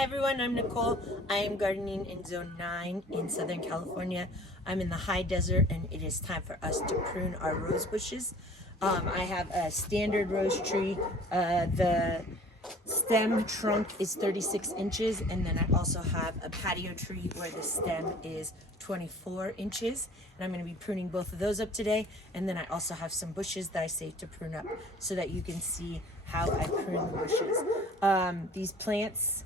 Hi everyone, I'm Nicole. I am gardening in Zone 9 in Southern California. I'm in the high desert and it is time for us to prune our rose bushes. I have a standard rose tree. The stem trunk is 36 inches, and then I also have a patio tree where the stem is 24 inches, and I'm going to be pruning both of those up today. And then I also have some bushes that I saved to prune up so that you can see how I prune the bushes. These plants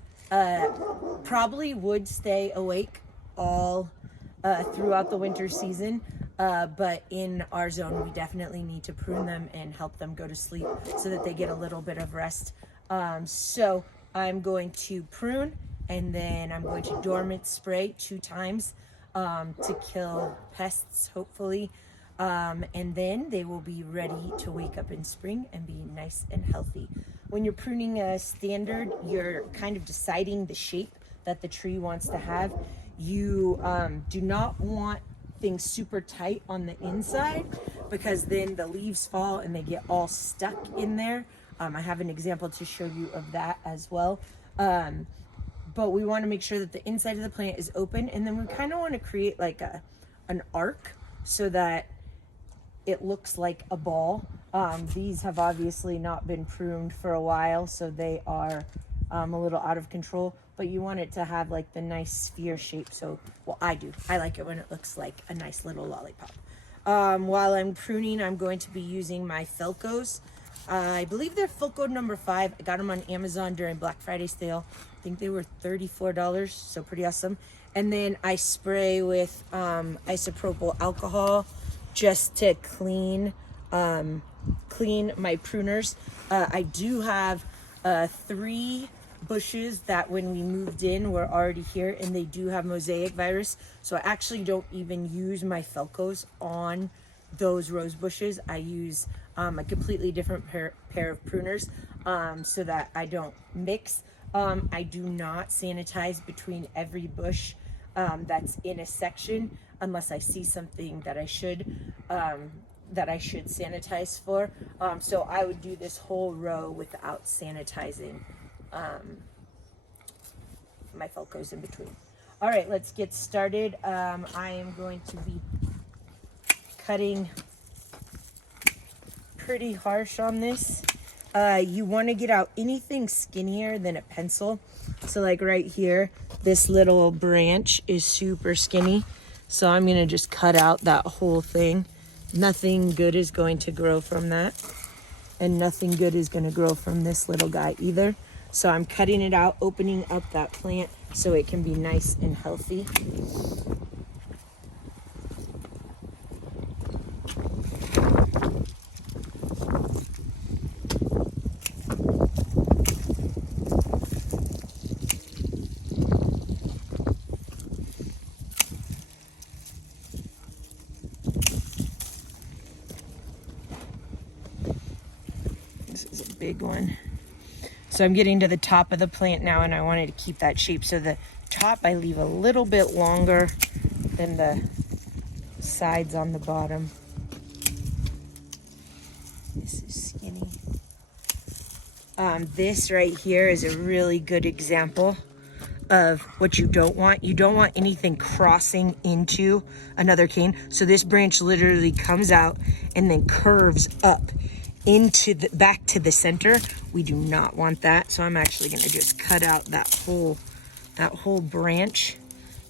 probably would stay awake all throughout the winter season, but in our zone we definitely need to prune them and help them go to sleep so that they get a little bit of rest. So I'm going to prune, and then I'm going to dormant spray 2 times to kill pests, hopefully. And then they will be ready to wake up in spring and be nice and healthy. When you're pruning a standard, you're kind of deciding the shape that the tree wants to have. You do not want things super tight on the inside, because then the leaves fall and they get all stuck in there. I have an example to show you of that as well. But we want to make sure that the inside of the plant is open, and then we kind of want to create like an arc so that it looks like a ball. These have obviously not been pruned for a while, so they are a little out of control, but you want it to have like the nice sphere shape. So, well, I do. I like it when it looks like a nice little lollipop. While I'm pruning, I'm going to be using my Felcos. I believe they're Felco number 5. I got them on Amazon during Black Friday sale. I think they were $34, so pretty awesome. And then I spray with isopropyl alcohol just to clean my pruners. I do have 3 bushes that when we moved in were already here, and they do have mosaic virus, so I actually don't even use my Felcos on those rose bushes. I use a completely different pair of pruners so that I don't mix. I do not sanitize between every bush that's in a section unless I see something that I should sanitize for. So I would do this whole row without sanitizing my Felcos in between. All right, let's get started. I am going to be cutting pretty harsh on this. You want to get out anything skinnier than a pencil. So like right here, this little branch is super skinny, so I'm gonna just cut out that whole thing. Nothing good is going to grow from that, and nothing good is going to grow from this little guy either. So I'm cutting it out, opening up that plant so it can be nice and healthy. This is a big one. So I'm getting to the top of the plant now, and I wanted to keep that shape. So the top I leave a little bit longer than the sides on the bottom. This is skinny. This right here is a really good example of what you don't want. You don't want anything crossing into another cane. So this branch literally comes out and then curves up into the back to the center. We do not want that, so I'm actually going to just cut out that whole branch.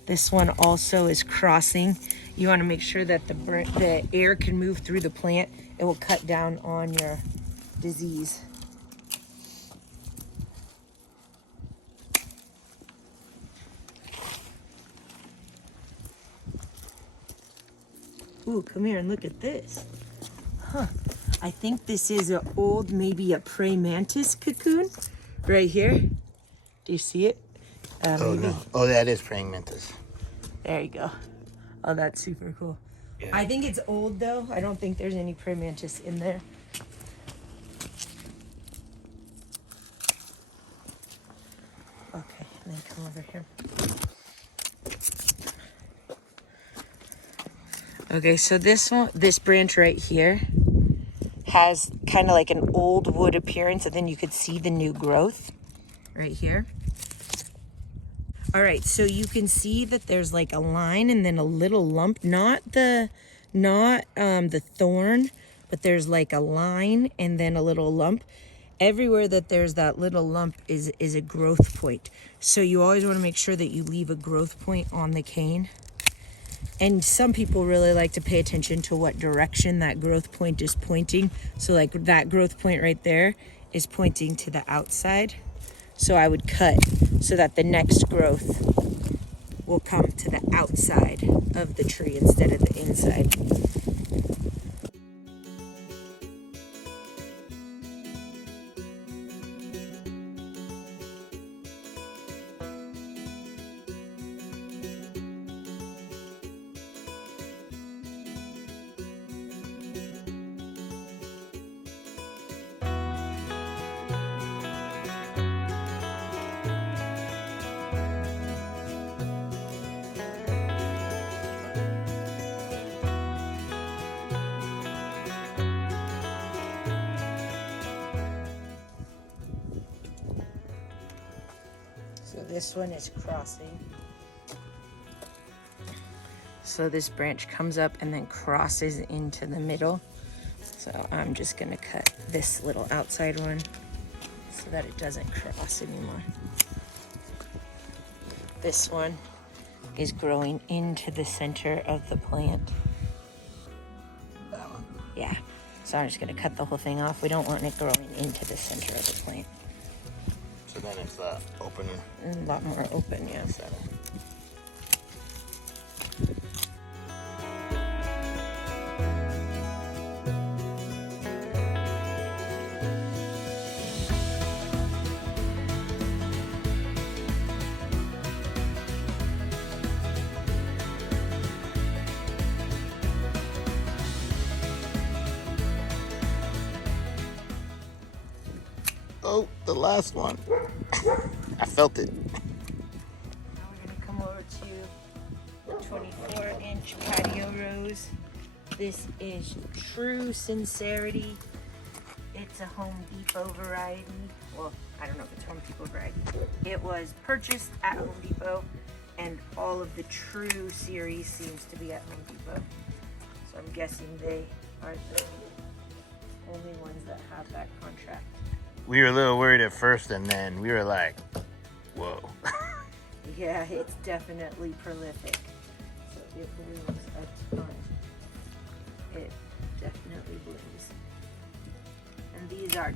This one also is crossing. You want to make sure that the air can move through the plant. It will cut down on your disease. Ooh, come here and look at this. Huh. I think this is an old, maybe a praying mantis cocoon right here. Do you see it? Oh, no. Oh, that is praying mantis. There you go. Oh, that's super cool. Yeah. I think it's old, though. I don't think there's any praying mantis in there. Okay, and then come over here. Okay, so this branch right here has kind of like an old wood appearance, and then you could see the new growth right here. All right, so you can see that there's like a line and then a little lump, not the thorn, but there's like a line and then a little lump. Everywhere that there's that little lump is a growth point. So you always want to make sure that you leave a growth point on the cane. And some people really like to pay attention to what direction that growth point is pointing. So like that growth point right there is pointing to the outside. So I would cut so that the next growth will come to the outside of the tree instead of the inside. So this one is crossing. So this branch comes up and then crosses into the middle. So I'm just gonna cut this little outside one so that it doesn't cross anymore. This one is growing into the center of the plant. Yeah, so I'm just gonna cut the whole thing off. We don't want it growing into the center of the plant. So then it's opener. A lot more open, yeah. Oh, the last one. I felt it. Now we're gonna come over to the 24-inch patio rose. This is True Sincerity. It's a Home Depot variety. Well, I don't know if it's Home Depot variety. It was purchased at Home Depot, and all of the True series seems to be at Home Depot. So I'm guessing they are the only ones that have that contract. We were a little worried at first, and then we were like, whoa. Yeah, it's definitely prolific. So it blooms a ton. It definitely blooms. And these are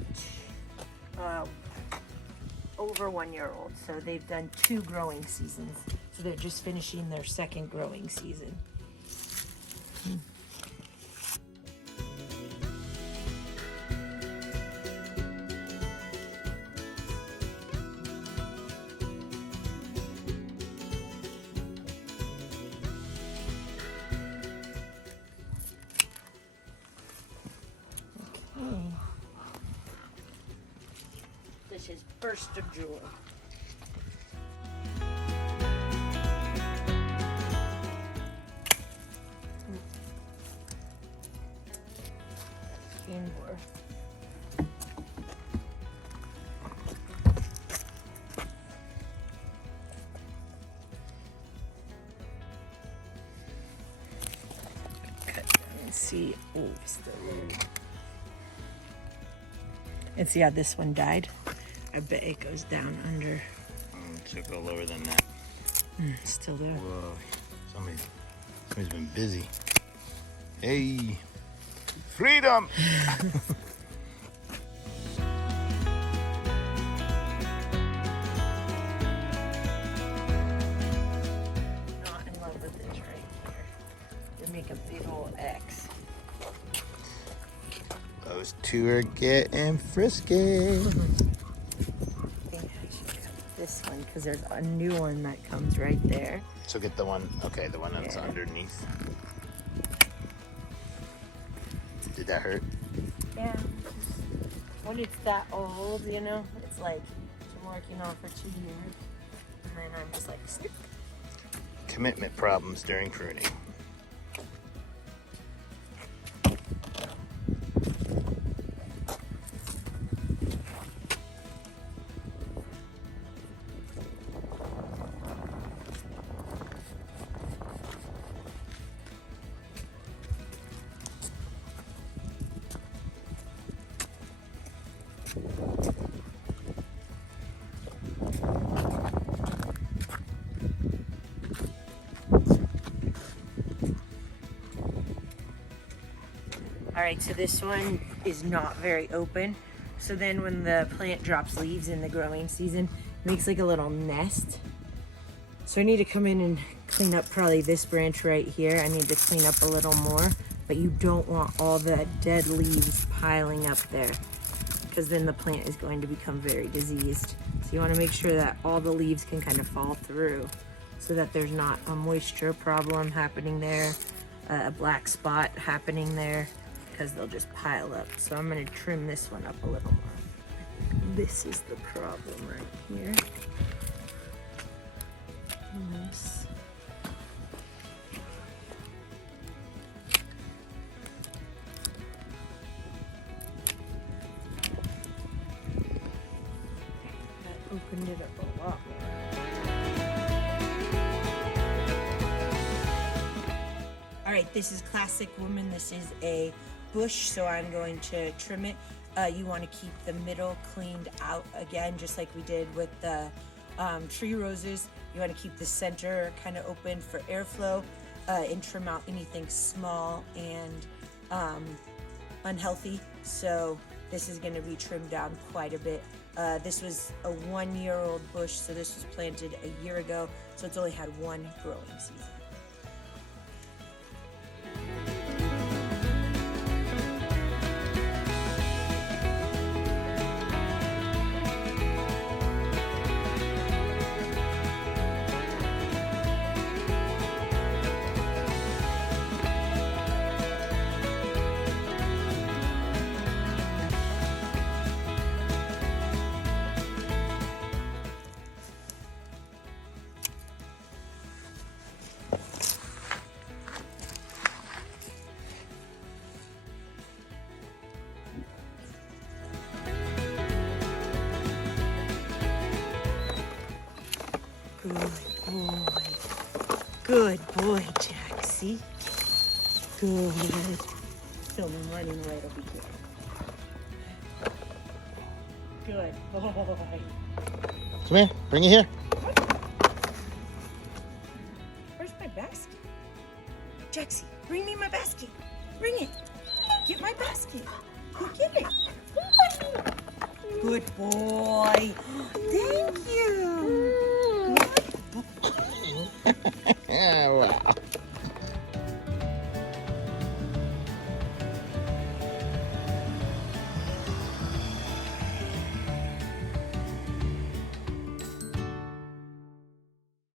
over 1 year old. So they've done 2 growing seasons. So they're just finishing their 2nd growing season. This is Burst of Joy. Indoor. Cut down and see. Oh, still there. And see how this one died? I bet it goes down under. It should go lower than that. Still there. Whoa. Somebody's been busy. Hey. Freedom! Not in love with this right here. You make a big old X. Those two are getting frisky. I think I should cut this one because there's a new one that comes right there. So get the one, okay, the one that's underneath. Did that hurt? Yeah. When it's that old, you know, it's like I'm working on for 2 years. And then I'm just like, snip. Commitment problems during pruning. All right, so this one is not very open. So then when the plant drops leaves in the growing season, it makes like a little nest. So I need to come in and clean up probably this branch right here. I need to clean up a little more, but you don't want all the dead leaves piling up there because then the plant is going to become very diseased. So you want to make sure that all the leaves can kind of fall through so that there's not a moisture problem happening there, a black spot happening there, because they'll just pile up. So I'm going to trim this one up a little more. This is the problem right here. This. That opened it up a lot more. All right, this is classic woman. This is a bush, so I'm going to trim it. You want to keep the middle cleaned out again, just like we did with the tree roses. You want to keep the center kind of open for airflow and trim out anything small and unhealthy. So this is going to be trimmed down quite a bit. This was a 1-year-old bush, so this was planted a year ago, so it's only had one growing season. Good boy, Jaxie. Good. Film him running away, it'll be good. Good boy. Come here, bring it here. Where's my basket? Jaxie, bring me my basket. Bring it. Get my basket. Go get it. Good boy. Thank you. Good boy. Wow.